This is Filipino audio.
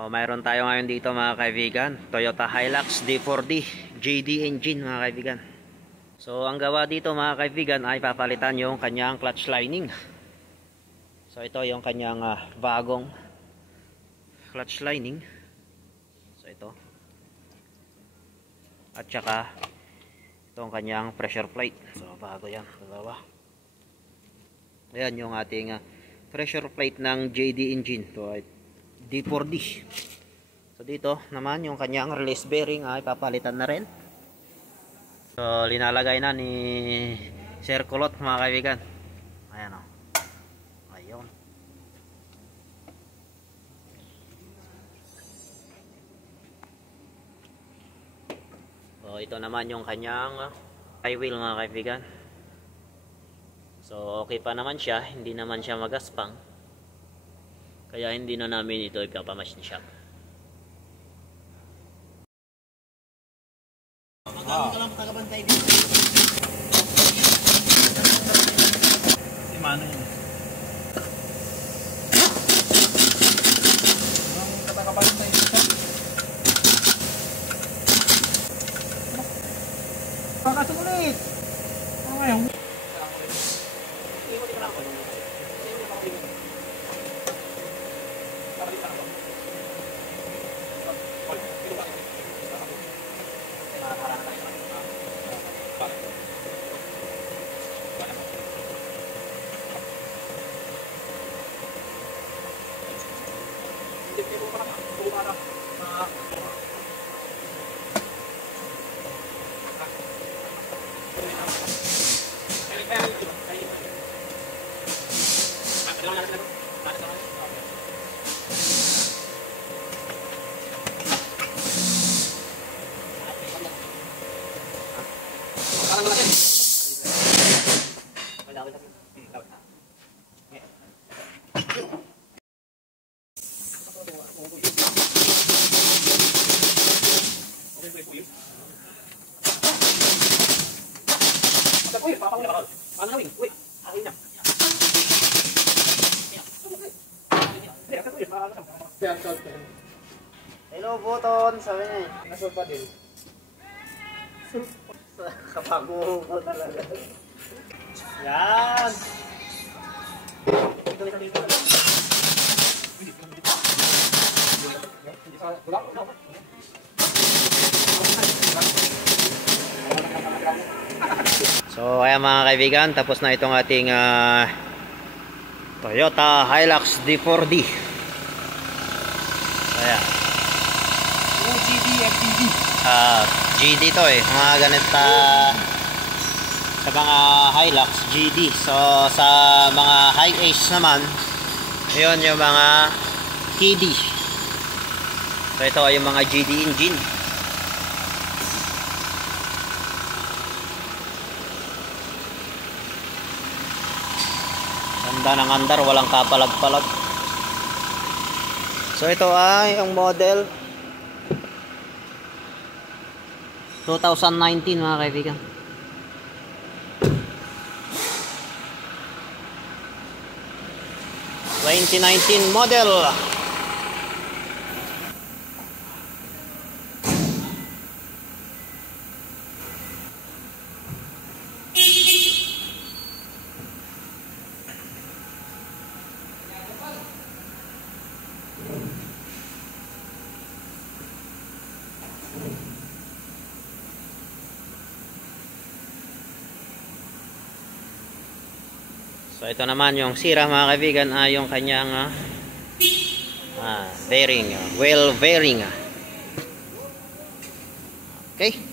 So mayroon tayo ngayon dito mga kaibigan, Toyota Hilux D4D JD engine mga kaibigan. So ang gawa dito mga kaibigan ay papalitan yung kanyang clutch lining. So ito yung kanyang bagong clutch lining. So ito. At saka itong kanyang pressure plate. So bago yan, dalawa. Ayan yung ating pressure plate ng JD engine. So D4D. So dito naman yung kanyang release bearing ay papalitan na rin. So linalagay na ni Sir Kulot mga kaibigan. Ayan o. Ayun. So ito naman yung kanyang flywheel mga kaibigan. So okay pa naman siya, hindi naman siya magaspang. Kaya hindi na namin ito ipapamachine shop. Magkano ka lang tagabantay dito? Si Mano yun. Ang katagabantay dito. Pakasulit! Ano ngayon? Hello Buton, sabi niya. Nasol pa din. Kapago ko talaga. Yan. So ayan mga kaibigan, tapos na itong ating Toyota Hilux D4D. Ayan. GD, FTD. GD to mga ganito sa mga Hilux GD. So sa mga high ace naman, yun yung mga KD. So ito ay yung mga GD engine. Ganda ng andar, walang kapalag-palag. So ito ay ang model 2019 mga kaibigan. Model. So ito naman yung sira mga kaibigan ay yung kanyang bearing, wheel bearing. Okay.